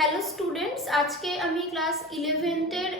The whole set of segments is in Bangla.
হ্যালো স্টুডেন্টস, আজকে আমি ক্লাস 11th-এর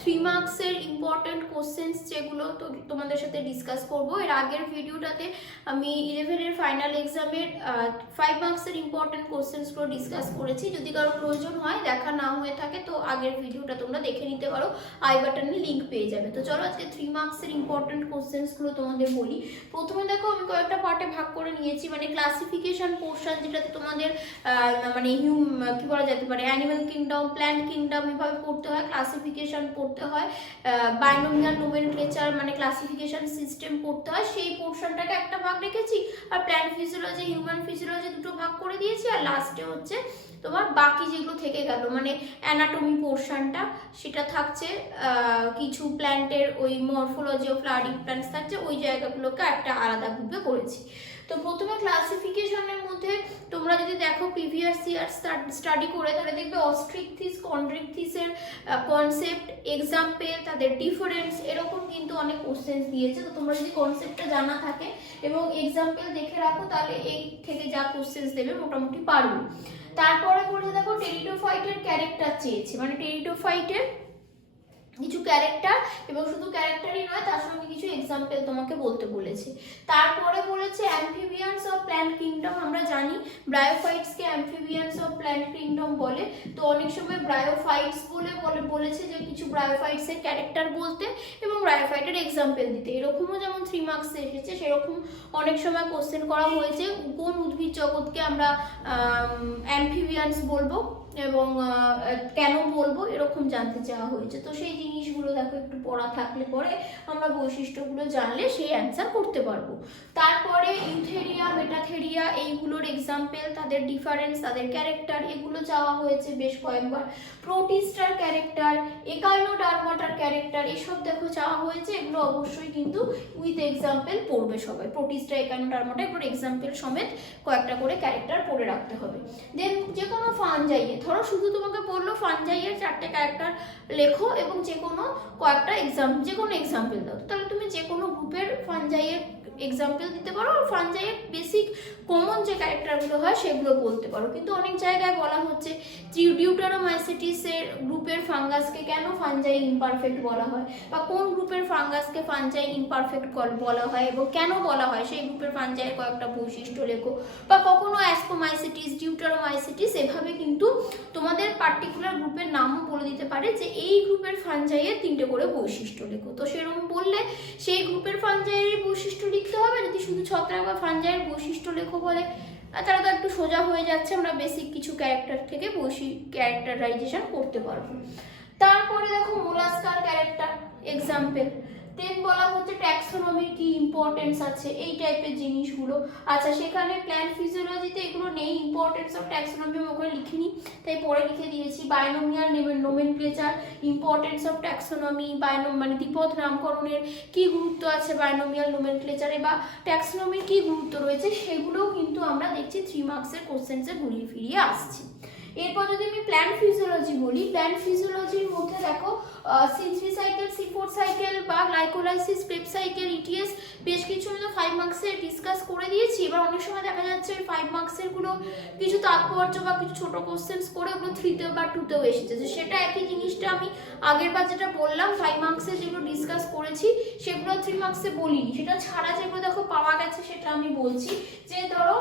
3 মার্কসের ইম্পর্টেন্ট কোশ্চেন্স যেগুলো তোমাদের সাথে ডিসকাস করব। এর আগের ভিডিওটাতে আমি 11-এর ফাইনাল এক্সামের 5 মার্কসের ইম্পর্টেন্ট কোশ্চেন্সগুলো ডিসকাস করেছি। যদি কারো প্রয়োজন হয়, দেখা না হয়ে থাকে, তো আগের ভিডিওটা তোমরা দেখে নিতে পারো, আই বাটনে লিঙ্ক পেয়ে যাবে। তো চলো আজকে 3 মার্কসের ইম্পর্টেন্ট কোশ্চেন্সগুলো তোমাদের বলি। প্রথমে দেখো, আমি কয়েকটা পার্টে ভাগ করে নিয়েছি, মানে ক্লাসিফিকেশন পোর্শন, যেটাতে তোমাদের মানে কি বলা যেতে পারে, অ্যানিমাল কিংডম, প্ল্যান্ট কিংডম এভাবে পড়তে হয়, ক্লাসিফিকেশন পড়তে হয়, বাইনোমিয়াল নোমেনক্লেচার মানে ক্লাসিফিকেশন সিস্টেম পড়তে হয়, সেই পোর্শনটাকে একটা ভাগ রেখেছি। আর প্ল্যান্ট ফিজিওলজি, হিউম্যান ফিজিওলজি দুটো ভাগ করে দিয়েছি। আর লাস্টে হচ্ছে তোমার বাকি যেগুলো থেকে গেল, মানে অ্যানাটমি পোর্শনটা, সেটা থাকছে। কিছু প্ল্যান্টের ওই মরফোলজি অফ ফ্লাওয়ারিং প্ল্যান্টস থাকছে, ওই জায়গাগুলোকে একটা আলাদা গ্রুপে করেছি। তো প্রথমে ক্লাসিফিকেশনের মধ্যে তোমরা যদি দেখো প্রিভিয়াস ইয়ার স্টাডি করে, তাহলে দেখবে অস্ট্রিকথিস, কন্ড্রিকথিসের কনসেপ্ট, এক্সাম্পল, তাদের ডিফারেন্স, এরকম কিন্তু অনেক কোশ্চেন্স দিয়েছে। তো তোমরা যদি কনসেপ্টটা জানা থাকে এবং এক্সাম্পল দেখে রাখো, তাহলে এই থেকে যা কোশ্চেন্স দেবে মোটামুটি পারবে। তারপরে বলছে দেখো টেরিডোফাইটের ক্যারেক্টার চেয়েছে, মানে টেরিডোফাইটের কিছু ক্যারেক্টার, এবং শুধু ক্যারেক্টারই নয়, তার সঙ্গে কিছু এক্সাম্পল তোমাকে বলতে বলেছে। তারপরে বলেছে অ্যাম্ফিবিয়ান্স অফ প্ল্যান্ট কিংডম। আমরা জানি ব্রায়োফাইটসকে অ্যাম্ফিবিয়ান্স অফ প্ল্যান্ট কিংডম বলে। তো অনেক সময় ব্রায়োফাইটস বলেছে যে কিছু ব্রায়োফাইটসের ক্যারেক্টার বলতে এবং ব্রায়োফাইটের এক্সাম্পল দিতে। এরকমও যেমন 3 মার্কসে এসেছে, সেরকম অনেক সময় কোশ্চেন করা হয়েছে, কোন উদ্ভিদ জগৎকে আমরা অ্যাম্ফিবিয়ান্স বলবো এবং কেন বলবো, এরকম জানতে চাওয়া হয়েছে। তো সেই জিনিসগুলো দেখো, একটু পড়া থাকলে পরে আমরা বৈশিষ্ট্যগুলো জানলে সেই অ্যান্সার করতে পারবো। তারপরে ইউথেরিয়া, মেটাথেরিয়া, এইগুলোর এক্সাম্পল, তাদের ডিফারেন্স, তাদের ক্যারেক্টার, এগুলো চাওয়া হয়েছে বেশ কয়েকবার। প্রোটিস্টার ক্যারেক্টার, একাইনোডার্মাটার ক্যারেক্টার, এসব দেখো চাওয়া হয়েছে। এগুলো অবশ্যই কিন্তু উইথ এক্সাম্পল পড়বে সবাই। প্রোটিস্টা, একাইনোডার্মাটা, এগুলোর এক্সাম্পল সমেত কয়েকটা করে ক্যারেক্টার পড়ে রাখতে হবে। দেন যে কোনো ফানজাইয়ে, ধরো শুধু তোমাকে বললো ফানজাইয়ের 4টে ক্যারেক্টার লেখো এবং যে কোনো কয়েকটা এক্সাম্পল দাও, তাহলে তুমি যে কোনো গ্রুপের ফানজাইয়ের এক্সাম্পল দিতে পারো। আর ফানজাইয়ের বেসিক কমন যে ক্যারেক্টারগুলো হয় সেগুলো বলতে পারো। কিন্তু অনেক জায়গায় বলা হচ্ছে ডিউটেরোমাইসিটিসের গ্রুপের ফাঙ্গাসকে কেন ফানজাই ইমপারফেক্ট বলা হয়, বা কোন গ্রুপের ফাঙ্গাসকে ফানজাই ইমপারফেক্ট বলা হয় এবং কেন বলা হয়, সেই গ্রুপের ফানজাইয়ের কয়েকটা বৈশিষ্ট্য লেখো। বা কখনো অ্যাসকোমাইসিটিস, ডিউটেরোমাইসিটিস, এভাবে কিন্তু তোমাদের পার্টিকুলার গ্রুপের নামও বলে দিতে পারে যে এই গ্রুপের ফানজাইয়ের 3টে করে বৈশিষ্ট্য লেখো। তো সেরকম বললে সেই গ্রুপের ফানজাইয়ের বৈশিষ্ট্য লিখতে হবে। যদি শুধু ছত্রাক বা ফানজাইয়ের বৈশিষ্ট্য লেখো বলে, তারা তো একটু সোজা হয়ে যাচ্ছে, আমরা বেসিক কিছু ক্যারেক্টার থেকে ক্যারেক্টারাইজেশন করতে পারবো। তারপরে দেখো মোলাস্কার ক্যারেক্টার এক্সাম্পল। দেন বলা হচ্ছে ট্যাক্সোনমির কি ইম্পর্টেন্স আছে, এই টাইপের জিনিসগুলো। আচ্ছা, সেখানে প্ল্যান্ট ফিজিওলজিতে এগুলো নেই, ইম্পর্টেন্স অফ ট্যাক্সোনমি আমি ওখানে লিখিনি, তাই পরে লিখে দিয়েছি। Binomial nomenclature, importance of taxonomy, মানে দ্বিপদ নামকরণের কি গুরুত্ব আছে বাইনোমিয়াল নোমেনক্লেচারে, বা ট্যাক্সোনমির কি গুরুত্ব রয়েছে, সেগুলোও কিন্তু আমরা দেখছি 3 মার্কসের কোশ্চেন্সে ঘুরিয়ে ফিরিয়ে আসছি। এরপর যদি আমি প্ল্যান্ট ফিজিওলজি বলি, প্ল্যান্ট ফিজিওলজির মধ্যে দেখো C3 সাইকেল, C4 সাইকেল বা গ্লাইকোলাইসিস, ক্রেবস সাইকেল, ইটিএস, বেশ কিছু আমি তো 5 মার্কসে ডিসকাস করে দিয়েছি। এবার অনেক সময় দেখা যাচ্ছে ওই 5 মার্কসের গুলো কিছু তাৎপর্য বা কিছু ছোট কোশ্চেন্স করে ওগুলো 3তে বা 2তেও এসেছে। সেটা একই জিনিসটা আমি আগের বার যেটা বললাম, 5 মার্কসে যেগুলো ডিসকাস করেছি সেগুলো 3 মার্কসে বলিনি। সেটা ছাড়া যেগুলো দেখো পাওয়া গেছে সেটা আমি বলছি। যে ধরো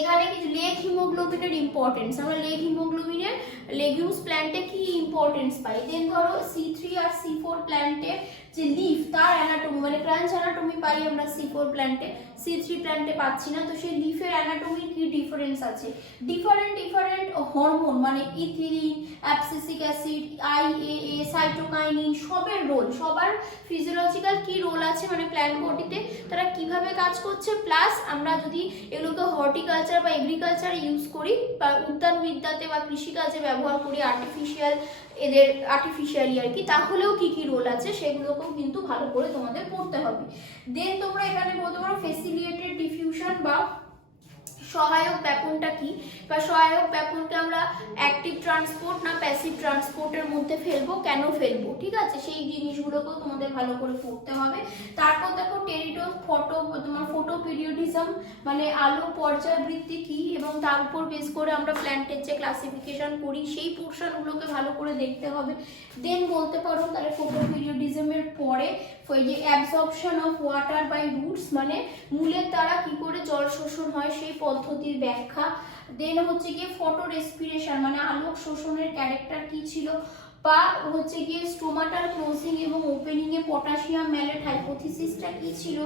এখানে কিছু লেগ হিমোগ্লোবিনের ইম্পর্টেন্স, আমরা লেগ হিমোগ্লোবিনের লেগুমস প্ল্যান্টে কি ইম্পর্টেন্স পাই। দেন ধরো C3 আর C4 প্ল্যান্টে যে লিফ, তার অ্যানাটমি মানে ক্রাঞ্চ অ্যানাটমি পাই আমরা C4 প্ল্যান্টে, C3 প্ল্যান্টে পাচ্ছি না। তো সেই লিফের অ্যানাটমির কি ডিফারেন্স আছে। ডিফারেন্ট হরমোন মানে ethylene, abscisic acid, IAA, cytokinin, সবের রোল, সবার ফিজিওলজিক্যাল কি রোল আছে মানে প্ল্যান্ট বডিতে, তারা কিভাবে কাজ করছে। প্লাস আমরা যদি এগুলোকে হর্টিকালচার বা এগ্রিকালচারে ইউজ করি, বা উদ্যানবিদ্যাতে বা কৃষিকাজে ব্যবহার করি, আর্টিফিশিয়ালি আর কি, তাহলেও কি কি রোল আছে সেগুলোকেও কিন্তু ভালো করে তোমাদের পড়তে হবে। দেন তোমরা এখানে বলতে পারো ফেসিলিটেটেড ডিফিউশন বা সহায়ক ব্যাপনটা কি, বা সহায়ক ব্যাপনকে আমরা অ্যাক্টিভ ট্রান্সপোর্ট না প্যাসিভ ট্রান্সপোর্টের মধ্যে ফেলবো, কেন ফেলবো, ঠিক আছে, সেই জিনিসগুলোকেও তোমাদের ভালো করে পড়তে হবে। তারপর দেখো তোমার ফটো পিরিয়ডিজম মানে আলো পর্যায়বৃত্তি কি, এবং তার উপর বেস করে আমরা প্ল্যান্টের যে ক্লাসিফিকেশন করি সেই পোর্শনগুলোকে ভালো করে দেখতে হবে। দেন বলতে পারো তাহলে ফটো পিরিয়ডিজমের পরে ওই যে absorption of water by roots মানে মূলের দ্বারা কি করে জল শোষণ হয় সেই পদ্ধতির ব্যাখ্যা। দেন হচ্ছে গিয়ে ফটো রেসপিরেশন মানে আলোক শোষণের ক্যারেক্টার কি ছিল, বা হচ্ছে গিয়ে স্টোমাটাল ক্লোজিং এবং ওপেনিং এ পটাশিয়াম ম্যালেট হাইপোথিসিসটা কি ছিল।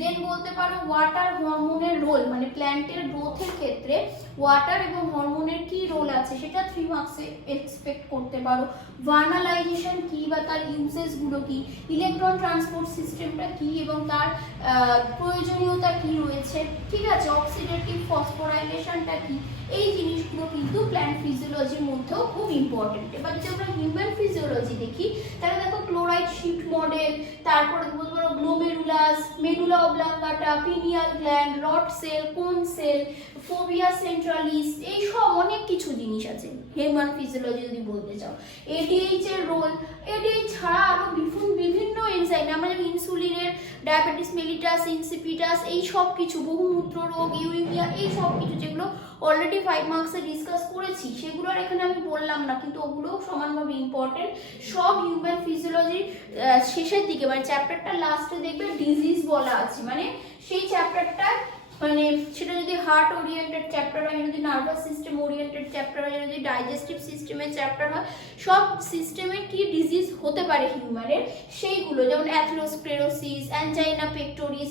দেন বলতে পারো ওয়াটার হরমোনের রোল মানে প্ল্যান্টের গ্রোথের ক্ষেত্রে ওয়াটার এবং হরমোনের কি রোল আছে সেটা 3 মার্কসে এক্সপেক্ট করতে পারো। ভার্নালাইজেশন কি বা তার ইউজেস গুলো কি, ইলেকট্রন ট্রান্সপোর্ট সিস্টেমটা কি এবং তার প্রয়োজনীয়তা কি রয়েছে, ঠিক আছে, অক্সিডেটিভ ফসফোরাইলেশনটা কি, এই জিনিসগুলো কিন্তু প্ল্যান্ট ফিজিওলজির মধ্যেও খুব ইম্পর্টেন্ট। এবার যদি আমরা হিউম্যান ফিজিওলজি দেখি তাহলে দেখো ক্লোরাইড শিফট মডেল, তারপরে বলতে পারো glomerulus, medulla oblongata, pineal gland, rod cell, কোন সেল, ফোবিয়া সেন্ট্রালিস, এই সব অনেক কিছু জিনিস আছে হিউম্যান ফিজিওলজি যদি বলতে চাও। এডিএইচ এর রোল, এডিএইচ ছাড়া আরো বিভিন্ন এনজাইম আমরা যেমন ইনসুলিনের, ডায়াবেটিস মেলিটাস, ইনসিপিটাস, এই সব কিছু, বহুমূত্র রোগ, ইউরিমিয়া, এই সব কিছু যেগুলো অলরেডি 5 মার্কসে ডিসকাস করেছি সেগুলো আর এখানে আমি বললাম না, কিন্তু ওগুলোও সমানভাবে ইম্পর্টেন্ট। সব হিউম্যান ফিজিওলজির শেষের দিকে মানে চ্যাপ্টারটা লাস্টে দেখবে ডিজিজ বলা আছে, মানে সেই চ্যাপ্টারটা মানে সেটা যদি হার্ট ওরিয়েন্টেড চ্যাপ্টার হয়, যদি নার্ভাস সিস্টেম ওরিয়েন্টেড চ্যাপ্টার হয়, যদি ডাইজেস্টিভ সিস্টেমের চ্যাপ্টার হয়, সব সিস্টেমে কি ডিজিজ হতে পারে হিউম্যানের সেইগুলো, যেমন অ্যাথেরোস্ক্লেরোসিস, অ্যানজাইনা পেক্টোরিস,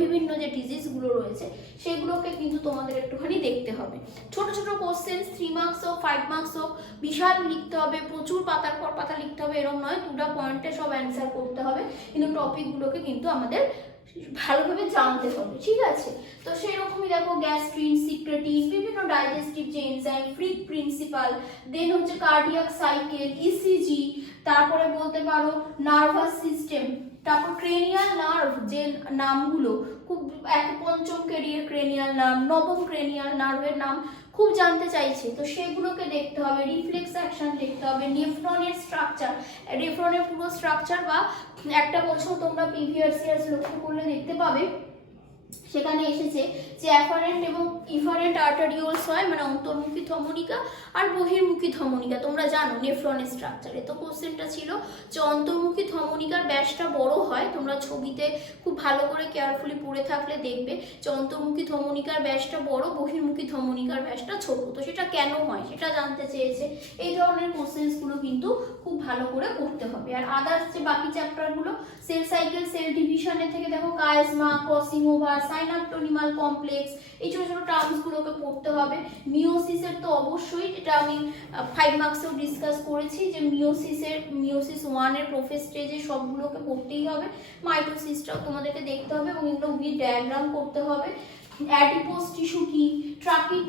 বিভিন্ন যে ডিজিজগুলো রয়েছে সেগুলোকে কিন্তু তোমাদের একটুখানি দেখতে হবে। ছোট ছোট কোশ্চেন 3 মার্কস হোক 5 মার্কস হোক বিশাল লিখতে হবে, প্রচুর পাতার পর পাতা লিখতে হবে এরকম নয়, 2টা পয়েন্টে সব অ্যান্সার করতে হবে, কিন্তু টপিকগুলোকে কিন্তু আমাদের ভালোভাবে জানতে হবে, ঠিক আছে। তো সেই রকমই দেখো গ্যাস্ট্রিন, সিক্রেটিন, বিভিন্ন ডাইজেস্টিভ যে এনজাইম, ফ্রিক প্রিন্সিপাল, দেন হচ্ছে কার্ডিয়াক সাইকেল, ইসিজি, তারপরে বলতে পারো নার্ভাস সিস্টেম, তারপর ক্রেনিয়াল নার্ভ যে নামগুলো খুব পঞ্চম ক্যারিয়ার ক্রেনিয়াল নার্ভ, নবম ক্রেনিয়াল নার্ভের নাম খুব জানতে চাইছে, তো সেগুলোকে দেখতে হবে। রিফ্লেক্স অ্যাকশন দেখতে হবে, নেফ্রনের স্ট্রাকচার, নেফ্রনের পুরো স্ট্রাকচার, বা একটা বছর তোমরা প্রিভিয়াস ইয়ার্স লক্ষ্য করলে দেখতে পাবে সেখানে এসেছে যে অ্যাফারেন্ট এবং ইফারেন্ট আর্টারিওলস হয় মানে অন্তর্মুখী ধমনিকা আর বহির্মুখী ধমনিকা, তোমরা জানো নেফ্রনের স্ট্রাকচারে। তো কোশ্চেনটা ছিল যে অন্তর্মুখী ধমনিকার ব্যাসটা বড় হয়, তোমরা ছবিতে খুব ভালো করে কেয়ারফুলি পড়ে থাকলে দেখবে যে অন্তর্মুখী ধমনিকার ব্যাসটা বড়, বহির্মুখী ধমনিকার ব্যাসটা ছোট, তো সেটা কেন হয় সেটা জানতে চেয়েছে। এই ধরনের কোশ্চেন্সগুলো কিন্তু খুব ভালো করে করতে হবে। আর আদার্স যে বাকি চ্যাপ্টারগুলো সেল সাইকেল, সেল ডিভিশনের থেকে দেখো কাইজমা, ক্রসিং ওভার, সাইনাপটোনিমাল কমপ্লেক্স, এই ছোট ছোট টার্মসগুলোকে পড়তে হবে। মিওসিসের তো অবশ্যই, এটা আমি 5 মার্কসেও ডিসকাস করেছি যে মিওসিস 1 এর প্রোফেজ স্টেজে সবগুলোকে পড়তেই হবে। মাইটোসিসটাও তোমাদেরকে দেখতে হবে এবং এগুলো উইথ ডায়াগ্রাম করতে হবে। অ্যাডিপোস টিস্যু কি,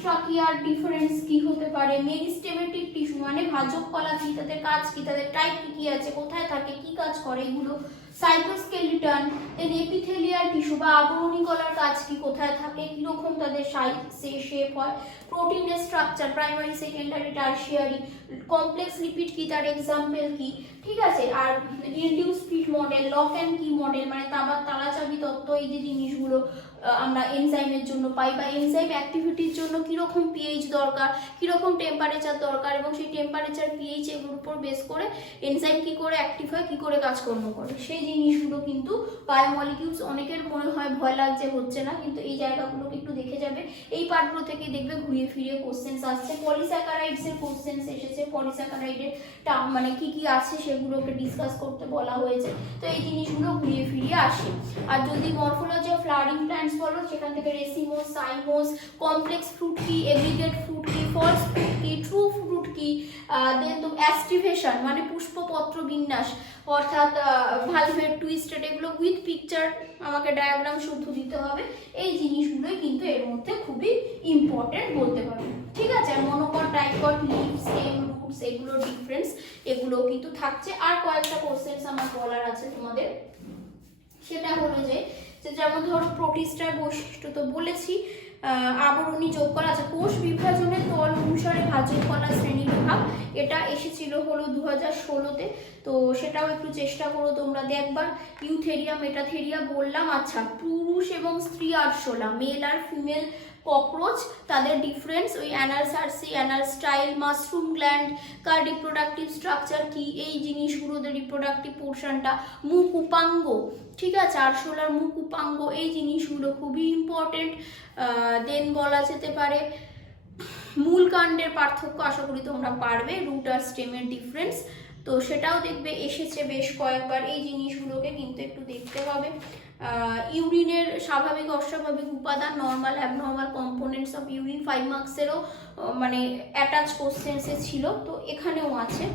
ট্রাকিয়ার ডিফারেন্স কি হতে পারে, মেরিস্টেমেটিক টিস্যু মানে ভাজক কলা কি, তাদের কাজ কি, তাদের টাইপ কি আছে, কোথায় থাকে, কি কাজ করে, এগুলো। সাইটোস্কেলিটন, দেন এপিথেলিয়াল টিস্যু বা আবরণী কলার কাজ কি, কোথায় থাকে, কিরকম তাদের শেপ হয়, প্রোটিনের structure primary, secondary, tertiary, complex lipid কি, তার এক্সাম্পল কি, ঠিক আছে। আর induced fit model, lock and key model মানে তালাচাবি তত্ত্ব, এই যে জিনিসগুলো আমরা এনজাইমের জন্য পাই, বা এনজাইম অ্যাক্টিভিটির জন্য কিরকম পিএইচ দরকার, কিরকম টেম্পারেচার দরকার, এবং সেই টেম্পারেচার পিএইচ এগুলোর উপর বেস করে এনজাইম কি করে অ্যাক্টিভ হয়, কি করে কাজকর্ম করে, সেই জিনিসগুলো কিন্তু বায়োমলিকিউলস অনেকের মনে হয় ভয় লাগছে, হচ্ছে না, কিন্তু এই জায়গাগুলোকে একটু দেখে যাবে। এই পার্টগুলো থেকে দেখবে ঘুরিয়ে ফিরিয়ে কোশ্চেন্স আসছে। পলিস্যাকারাইডস এর কোশ্চেন্স এসেছে, পলিস্যাকারাইডের মানে কি কি আছে সেগুলোকে ডিসকাস করতে বলা হয়েছে, তো এই জিনিসগুলো ঘুরিয়ে ফিরিয়ে আসে। আর যদি মরফোলজি অফ ফ্লাওয়ারিং প্ল্যান্টস বলো সেখান থেকে রেসিমোস, সাইমোস, কমপ্লেক্স ফ্রুট কি, এগ্রিগেট ফ্রুট কি, ফলস ফ্রুট কি, ট্রু ফ্রুট কি, দেন তো অ্যাস্টিভেশন মানে পুষ্পপত্র বিন্যাস অর্থাৎ ভালভেট, টুইস্টেড, এগুলো উইথ পিকচার আমাকে ডায়াগ্রাম শুদ্ধ দিতে হবে। এই জিনিসগুলোই কিন্তু এর মধ্যে খুবই ইম্পর্টেন্ট বলতে পারবো, ঠিক আছে। আর monocot, dicot, leaf, stem, roots, এগুলোর ডিফারেন্স এগুলো কিন্তু থাকছে। আর কয়েকটা কোশ্চেন্স আমার বলার আছে তোমাদের, সেটা হলো যে যেমন ধরো প্রোটিস্টার বৈশিষ্ট্য তো বলেছি, আবরণী যোগ করা আছে। কোষ বিভাজনের তল অনুসারে ভাজক কলা শ্রেণী বিভাগ, এটা এসেছিল হলো 2016-তে। তো সেটাও একটু চেষ্টা করো তোমরা দেখবার। ইউথেরিয়া মেটাথেরিয়া বললাম। আচ্ছা, পুরুষ এবং স্ত্রী আরশোলা, মেল আর ফিমেল ককরোচ, তাদের ডিফারেন্স, ওই অ্যানালসার্সি, অ্যানালস্টাইল, মাশরুম গ্ল্যান্ড, কার রিপ্রোডাক্টিভ স্ট্রাকচার কি, এই জিনিসগুলোতে রিপ্রোডাক্টিভ পোর্শনটা, মুখ উপাঙ্গ, ঠিক আছে, আরশোলার মুখ উপাঙ্গ, এই জিনিসগুলো খুবই ইম্পর্টেন্ট। দেন বলা যেতে পারে মূল কাণ্ডের পার্থক্য, আশা করি তোমরা পারবে, রুট আর স্টেমের ডিফারেন্স, তো সেটাও দেখবে এসেছে বেশ কয়েকবার। এই জিনিসগুলোকে কিন্তু একটু দেখতে হবে। ইউরিনের স্বাভাবিক অস্বাভাবিক উপাদান, normal abnormal components of urine, 5 মার্কসেরও মানে অ্যাটাচ কোশ্চেন্সে ছিল, তো এখানেও আছে।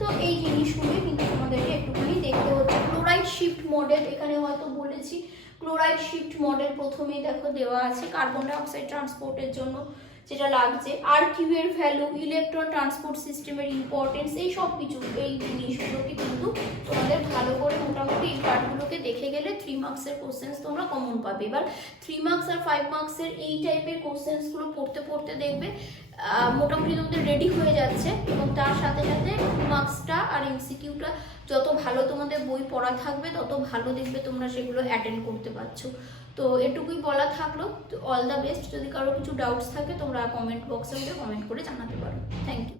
তো এই জিনিসগুলো কিন্তু তোমাদেরকে একটুখানি দেখতে হচ্ছে। ক্লোরাইড শিফট মডেল, এখানে হয়তো বলেছি, ক্লোরাইড শিফট মডেল প্রথমেই দেখো দেওয়া আছে, কার্বন ডাইঅক্সাইড ট্রান্সপোর্টের জন্য যেটা লাগছে, আর কিউ এর ভ্যালু, ইলেকট্রন ট্রান্সপোর্ট সিস্টেমের ইম্পর্টেন্স, এই সব কিছু, এই জিনিসগুলোকে কিন্তু তোমাদের ভালো করে মোটামুটি এই পার্টগুলোকে দেখে গেলে 3 মার্কসের কোশ্চেন্স তোমরা কমন পাবে। এবার 3 মার্কস আর 5 মার্কসের এই টাইপের কোশ্চেন্সগুলো পড়তে পড়তে দেখবে মোটামুটি তোমাদের রেডি হয়ে যাচ্ছে, এবং তার সাথে সাথে 2 মার্কসটা আর এমসিকিউটা যত ভালো তোমাদের বই পড়া থাকবে তত ভালো দেখবে তোমরা সেগুলো অ্যাটেন্ড করতে পারছো। তো এটুকুই বলা থাকলো। তো অল দ্য বেস্ট। যদি কারো কিছু ডাউটস থাকে তোমরা কমেন্ট বক্সে কমেন্ট করে জানাতে পারো। Thank you.